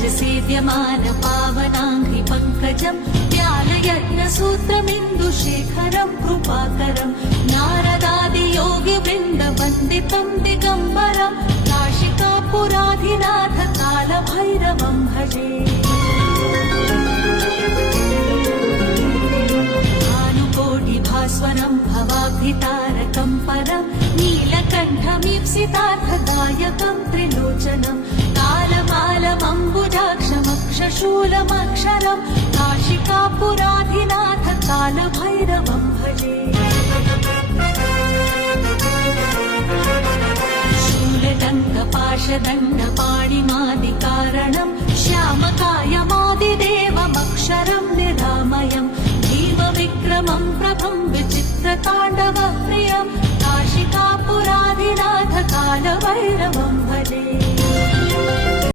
सेव्यमान पावनाङ्घ्रि पङ्कजम् व्यालयज्ञसूत्रमिन्दुशेखरम् कृपाकरम् नारदादियोगिवृन्दवन्दितम् दिगम्बरम् काशिकापुराधिनाथ कालभैरवम् भजे भानुकोटिभास्वरम् भवाब्धितारकम् परम् नीलकण्ठमीप्सितार्थदायकम् त्रिलोचनम् कालमालमम्बुजाक्षमक्षशूलमक्षरम् काशिकापुराधिनाथ कालभैरवम् भजे शूलदण्डपाशदण्डपाणिमादिकारणम् श्यामकायमादिदेवमक्षरम् निरामयम् भीमविक्रमम् प्रभम् विचित्रताण्डवप्रियम् काशिकापुराधिनाथ कालभैरवम् भजे